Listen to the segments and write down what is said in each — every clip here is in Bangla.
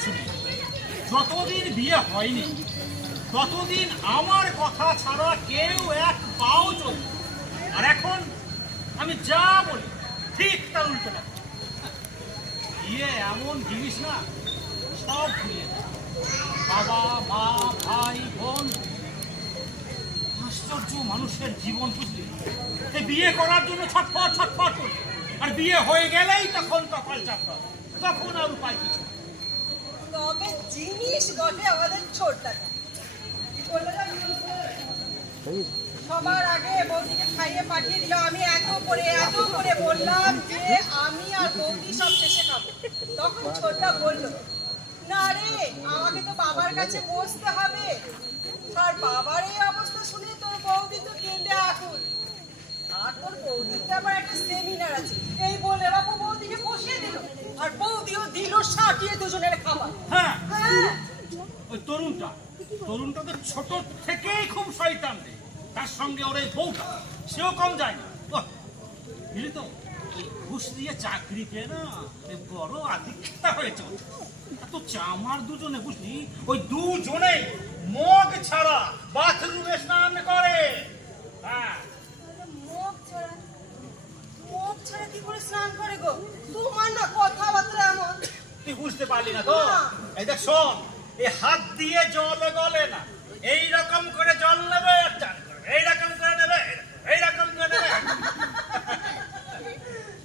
কিছু নেই। যতদিন বিয়ে হয়নি ততদিন আমার কথা ছাড়া কেউ এক পাও চলবে। আর এখন আমি যা বলি ঠিক তার উল্টো লাগে। বিয়ে এমন জিনিস না, সব ভুলিয়ে দেয়। বাবা মা ভাই বোন, আশ্চর্য মানুষের জীবন বুঝলি। বিয়ে করার জন্য ছটফট ছটফট করে, আর বিয়ে হয়ে গেলেই তখন কপাল চাপা, তখন আর উপায় কিছু। তবে জিনিস ঘটে আমাদের ছোটটাকে। সবার আগে বৌদিকে খাইয়ে পাঠিয়ে দিল। আমি এত করে বললাম যে আমি আর বৌদি সব শেষে খাবো। তখন ছোটটা বলল, না রে, আমাকে তো বাবার কাছে বসতে হবে। আর বাবার এই অবস্থা শুনে তোর বৌদি তো কেঁদে আকুল। আর তোর বৌদিতে আবার একটা সেমিনার আছে, এই বলে বাবু বৌদিকে বসিয়ে দিল। আর বৌদিও দিল সাটিয়ে দুজনের খাবার। হ্যাঁ, ওই তরুণটা তো ছোট থেকেই খুব শয়তান রে। তার সঙ্গে ওর এই বউটা, সেও কম যায় না। বুঝলি তো, ঘুষ দিয়ে চাকরি পেয়ে না বড় আদিক্ষা হয়েছে। তো চামার দুজনে বুঝলি, ওই দুজনে মগ ছাড়া বাথরুমে স্নান করে। হ্যাঁ, মগ ছাড়া কি করে স্নান করে গো? তোমার না কথাবার্তা এমন। তুই বুঝতে পারলি না তো? এই দেখ শোন, এই হাত দিয়ে জল গলে না, এইরকম করে জল নেবে আর চান করবে, এইরকম করে নেবে, এইরকম করে নেবে।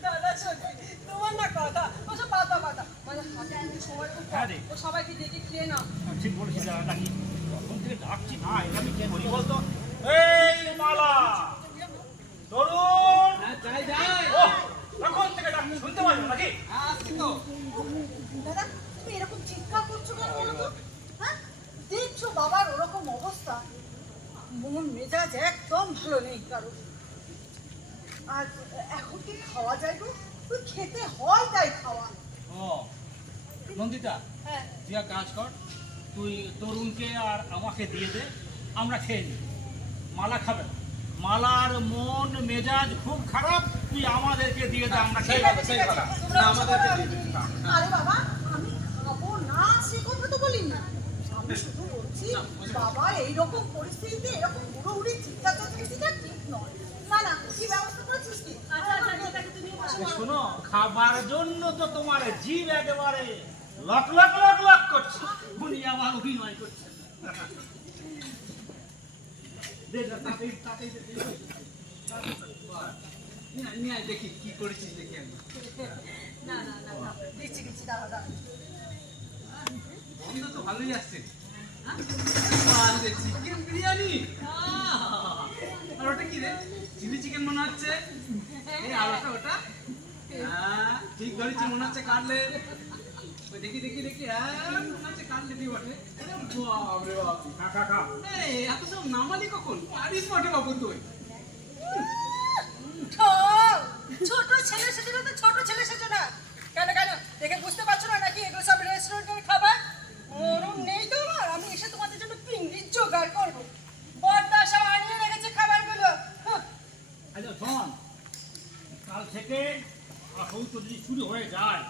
দাদা সত্যি তোমার না কথা ওসব পাতা মানে হাতে একটু সময় খুব কম। তো সবাইকে ডেকে খেয়ে নাও। ঠিক বলেছি দাদা, ডাকি তখন থেকে ডাকছি না, এটা আমি কে করি বলতো? এই মালা, তরুণ, তখন থেকে ডাকছি, শুনতে পারছো নাকি? দাদা তুমি এরকম চিৎকার করছো কেন বলো তো? হ্যাঁ, দেখছো বাবার ওরকম অবস্থা, মন মেজাজ একদম ভালো নেই কারো। আর এখন কি খাওয়া যায় গো? তুই খেতে হয় তাই খাওয়া। ও নন্দিতা, হ্যাঁ, তুই এক কাজ কর, তুই তরুণকে আর আমাকে দিয়ে দে, আমরা খেয়ে নিই। মালা খাবে না, মালার মন মেজাজ খুব খারাপ, তুই আমাদেরকে দিয়ে দে, আমরা খেয়ে নেবো। আরে বাবা, আমি খাবো না সে কথা তো বলি না। আমি শুধু বলছি বাবা এইরকম পরিস্থিতিতে এরকম বুড়ো বুড়ি চিন্তা চেঁচামেচিটা ঠিক নয়। না কি ব্যবস্থা করেছিস কি? শোনো, খাবার জন্য তো তোমার জীব একেবারে লক লক লক লক করছে, উনি আমার অভিনয় করছে। দেখি কি করেছিস, দেখি আমি। না দিচ্ছি দাদা। গন্ধ তো ভালোই আসছে। চিকেন বিরিয়ানি, আর ওটা কি রে? চিলি চিকেন মনে হচ্ছে। আর ওটা ঠিক ধরেছি, মনে হচ্ছে কাটলেট। দেখি মনে হচ্ছে কাটলেটই বটে। বাপরে বাপ, খা। এত সব নামালি কখন? পারিস বটে বাবু তুই। ছোট ছেলে সেজো না তো, ছোট ছেলে সেজো না। কেন দেখে বুঝতে পারছো না নাকি এগুলো সব রেস্টুরেন্টের খাবার? মরম নেই তো আমার, আমি এসে তোমাদের জন্য পিঙ্গির জোগাড় করবো। বর্দা সব আনিয়ে রেখেছে খাবারগুলো। আচ্ছা শোন, কাল থেকে আসল তো যদি শুরু হয়ে যায়,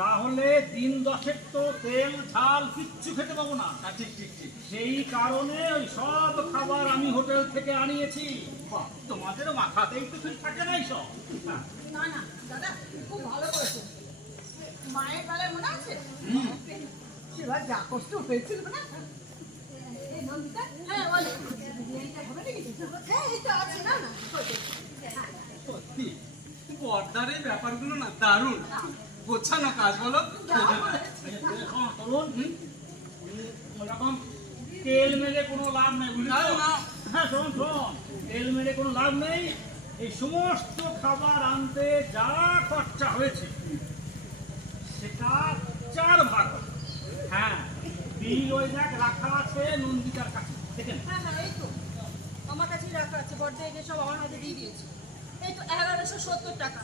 তাহলে দিন 10 তো তেল ঝাল কিচ্ছু খেতে পাবো না। ঠিক সেই কারণে ওই সব খাবার আমি হোটেল থেকে আনিয়েছি। তোমাদেরও মাথাতেই তো ঠিক থাকে না এইসব। না দাদা, খুব ভালো করেছো। মায়ের বেলায় মনে আছে সেবার যা কষ্ট হয়েছিল না? এই নন্দিতা, হ্যাঁ বলো, বিরিয়ানিটা হবে নাকি? হ্যাঁ এই তো আছে। না সত্যি পর্দার এই ব্যাপারগুলো না দারুণ গোছানো কাজ, বলো। ওরকম তেল মেরে কোনো লাভ নেই, বুঝলি? হ্যাঁ শোন, তেল মেরে কোনো লাভ নেই। এই সমস্ত খাবার আনতে যা খরচা হয়েছে সেটা 4 ভাগ হবে। হ্যাঁ, বিল ওই দেখ রাখা আছে নন্দিতার কাছে, দেখেন। হ্যাঁ এই তো আমার কাছেই রাখা আছে। বর্দা এনে সব আমার হাতে দিয়ে দিয়েছে। এই তো 1170 টাকা।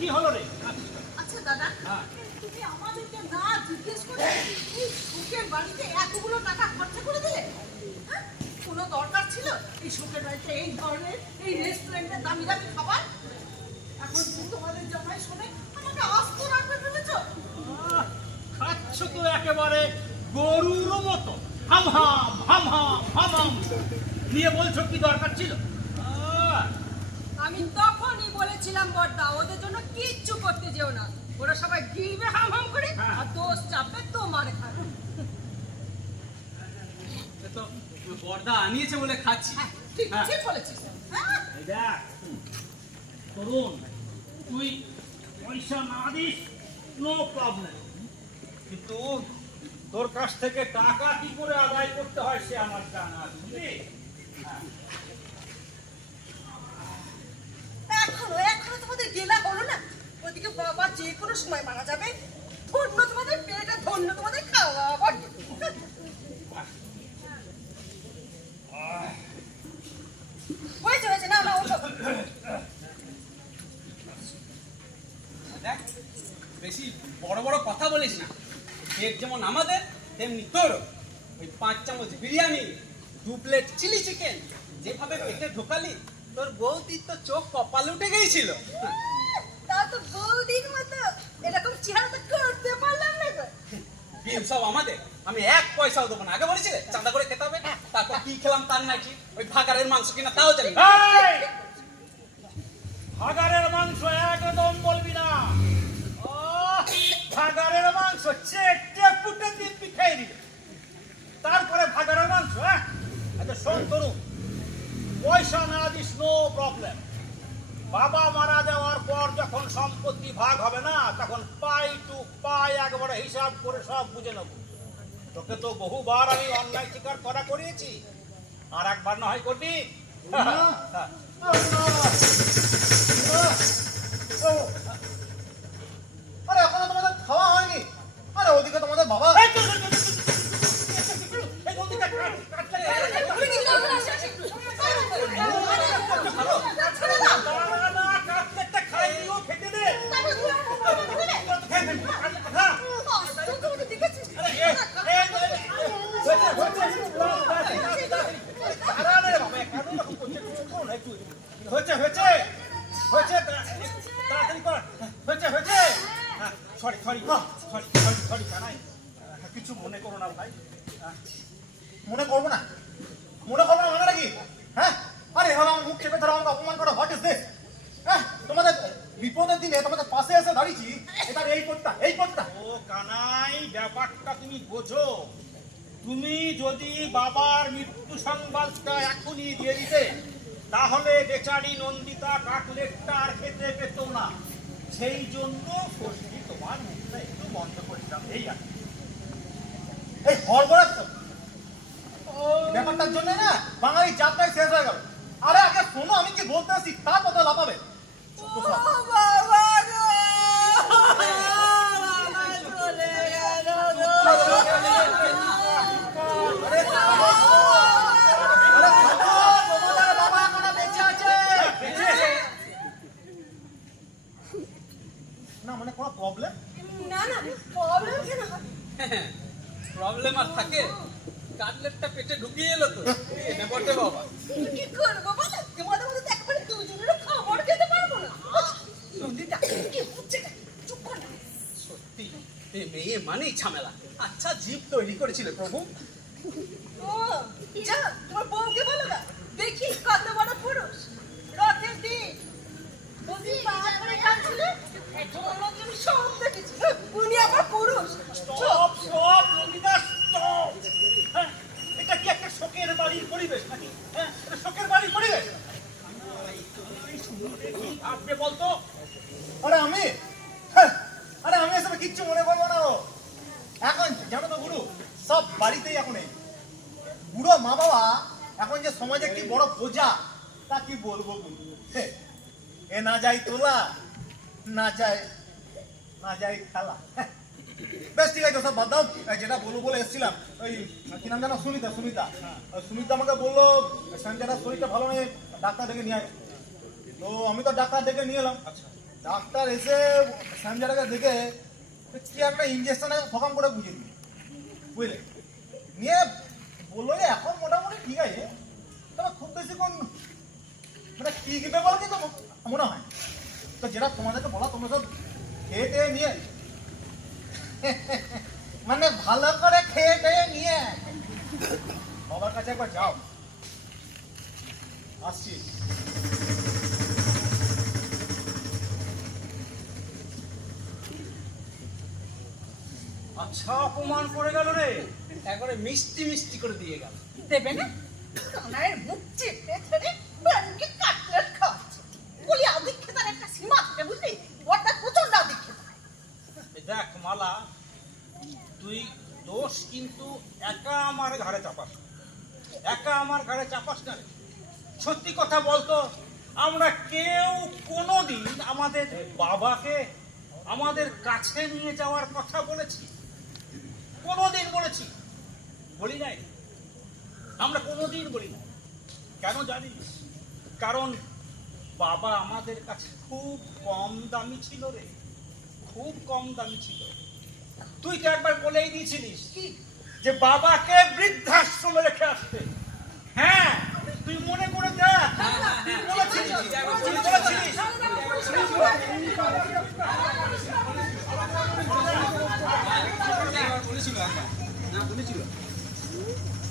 কি হলো রে? আচ্ছা দাদা, তুমি আমাদেরকে না জিজ্ঞেস করে এই সুখের বাড়িতে এতগুলো টাকা খরচা করে দিলে? কোনো দরকার ছিল কৃষকের বাড়িতে এই ধরনের এই রেস্টুরেন্টে দামি দামি খাবার? এখন তুমি তোমাদের জামাই শুনে আমাকে আস্ত রাখবে ভেবেছো? খাচ্ছ তো একেবারে গরুর মতো, হাম হাম হাম হাম হাম হাম নিয়ে বলছো কি দরকার ছিল? আমি তখনই বলেছিলাম বড়দা, ওদের জন্য কিচ্ছু করতে যেও না, ওরা সবাই গিলবে হাম হাম করে আর দোষ চাপবে তোমার ঘাড়ে। সে তো বর্দা আনিয়েছে বলে খাচ্ছি। ঠিক ঠিক বলেছিস। হ্যাঁ এই দেখ তরুণ, তুই পয়সা না দিস নো প্রবলেম, কিন্তু তোর কাছ থেকে টাকা কি করে আদায় করতে হয় সে আমার জানা আছে, বুঝলি? এখনো তোমাদের গেলা হলো না? ওদিকে বাবা যে কোনো সময় মারা যাবে। ধন্য তোমাদের পেটে, ধন্য তোমাদের খাওয়া। হয়েছে হয়েছে, না না ওঠো। দেখ, বেশি বড় বড় কথা বলিস না। পেট যেমন আমাদের তেমনি তোর। ওই 5 চামচ বিরিয়ানি, 2 প্লেট চিলি চিকেন যেভাবে পেটে ঢোকালি, তোর বৌদির তো চোখ কপালে উঠে গিয়েছিল। তা তো বৌদির মতো এরকম চেহারা তো করতে পারলাম না গো। বিল সব আমাদের, আমি 1 পয়সাও দেবো না। আগে বলেছিলে চাঁদা করে খেতে হবে, তারপর কি খেলাম তার নাকি ওই ভাগাড়ের মাংস কিনা তাও জানি না। এই! ভাগাড়ের মাংস একদম বলবি না। ভাগাড়ের মাংস চেটে পুটে দিব্যি খেয়ে দিবে, তারপরে ভাগাড়ের মাংস। হ্যাঁ আচ্ছা শোন তরুণ, পয়সা না দিস নো প্রবলেম। বাবা মারা যাওয়ার পর যখন সম্পত্তি ভাগ হবে না, তখন পাই টু পাই একবারে হিসাব করে সব বুঝে নেব। তোকে তো বহুবার আমি অন্যায় স্বীকার করা করিয়েছি, আর একবার না হয় করবি। আরে এখনো তোমাদের খাওয়া হয়নি? আরে ওদিকে তোমাদের বাবা। এই তো, এই গন্ডিটা কাটলে না, কাটলেটটা খাই দিও, খেতে দে। হয়েছে হয়েছে হয়েছে, তাড়াতাড়ি কর। হয়েছে হয়েছে। Sorry sorry sorry sorry sorry জানাই, কিছু মনে করো না ভাই। মনে করবো না? মনে করবো না মানে নাকি? হ্যাঁ, আরে এভাবে আমার মুখ চেপে ধরো, আমাকে অপমান করো। What is this? হ্যাঁ, তোমাদের বিপদের দিনে তোমাদের পাশে এসে দাঁড়িয়েছি, এটার এই করতা এই করতা। ও কানাই, ব্যাপারটা তুমি বোঝো। তুমি যদি বাবার মৃত্যু সংবাদটা এখনই দিয়ে দিতে, তাহলে বেচারি নন্দিতা কাটলেটটা আর খেতে পেত না। সেই জন্য ষষ্ঠী তোমার মুখটা একটু বন্ধ করেছিলাম, এই আর কি। এই হড়বড়ার ব্যাপারটার জন্য না বাঙালি যাত্রায় শেষ হয়ে গেল। আরে আগে শোনো আমি কি বলতে আসছি, তার কথা লাফাবে। আরে তোমাদের বাবা এখনো বেঁচে আছে। না মানে কোনো প্রবলেম? না না, প্রবলেম কেন হবে? প্রবলেম আর থাকে? কাটলেটটা পেটে ঢুকিয়ে এলো তো, এনে বটে বাবা। কি করবো বলো? তোমাদের মধ্যে তো একবারে দুজনের খাবার খেতে পারবো না। নন্দিতা কি হচ্ছে? চুপ কর না। সত্যি এ মেয়ে মানেই ঝামেলা। আচ্ছা জীব তৈরি করেছিলে প্রভু। ও যা, তোমার বউকে বলো না, দেখি কত বড় পুরুষ। রথের দিন বৌদি পা করে কাঁদছিল, এখন ওনাকে আমি সব দেখেছি। উনি আবার পুরুষ। Stop stop Nandita stop. হ্যাঁ, এটা কি একটা শোকের বাড়ির পরিবেশ নাকি? হ্যাঁ, এটা শোকের বাড়ির পরিবেশ। আপনি বলতো আরে আমি হ্যাঁ, আরে আমি এসব কিচ্ছু মনে করবো না। ও এখন জানো তো গুরু, সব বাড়িতেই এখন এই বুড়ো মা বাবা এখন যে সমাজে কি বড় বোঝা, তা কি বলবো গুরু। এ না যাই তোলা, না যায় খেলা। বেশ ঠিক আছে, সব বাদ দাও। যেটা বলবো বলে এসেছিলাম, ওই কি নাম জানো, সুমিতা। ওই সুমিতা আমাকে বললো সঞ্জয়টার শরীরটা ভালো নেই, ডাক্তার ডেকে নিয়ে আয়। তো আমি তো ডাক্তার ডেকে নিয়ে এলাম। ডাক্তার এসে সঞ্জয়টাকে দেখে কি একটা ইঞ্জেকশনে ফকাম করে বুঝিয়ে দিল, বুঝলে? নিয়ে বললো যে এখন মোটামুটি ঠিক আছে, তবে খুব বেশি কোন মানে টিকবে বলে কিন্তু মনে হয় তো যেটা তোমাদেরকে বলা তোমরা সব খেয়ে টেয়ে নিয়ে মানে ভালো করে খেয়ে টেয়ে নিয়ে বাবার কাছে একবার যাও আসছি আচ্ছা অপমান করে গেল রে। একবারে মিষ্টি মিষ্টি করে দিয়ে গেল। দেবে না কানাইয়ের মুখ চেপে ধরে ব্যাংকে কাটলেট খাওয়াচ্ছে বলি আদিক্ষেতার একটা সীমা থাকে বুঝলি ওটা প্রচন্ড আদিক্ষেতা এই দেখ মালা, তুই দোষ কিন্তু একা আমার ঘাড়ে চাপাস না। একা আমার ঘাড়ে চাপাস না রে। সত্যি কথা বলতো, আমরা কেউ কোনোদিন আমাদের বাবাকে আমাদের কাছে নিয়ে যাওয়ার কথা বলেছি? কোনোদিন বলেছি? বলি নাই। আমরা কোনোদিন বলি না। কেন জানিস? কারণ বাবা আমাদের কাছে খুব কম দামি ছিল রে, খুব কম দামি ছিল। তুই তো একবার বলেই দিয়েছিলিস যে বাবাকে বৃদ্ধাশ্রমে রেখে আসতে। হ্যাঁ, তুই মনে করে দেখ, তুই বলেছিলিস।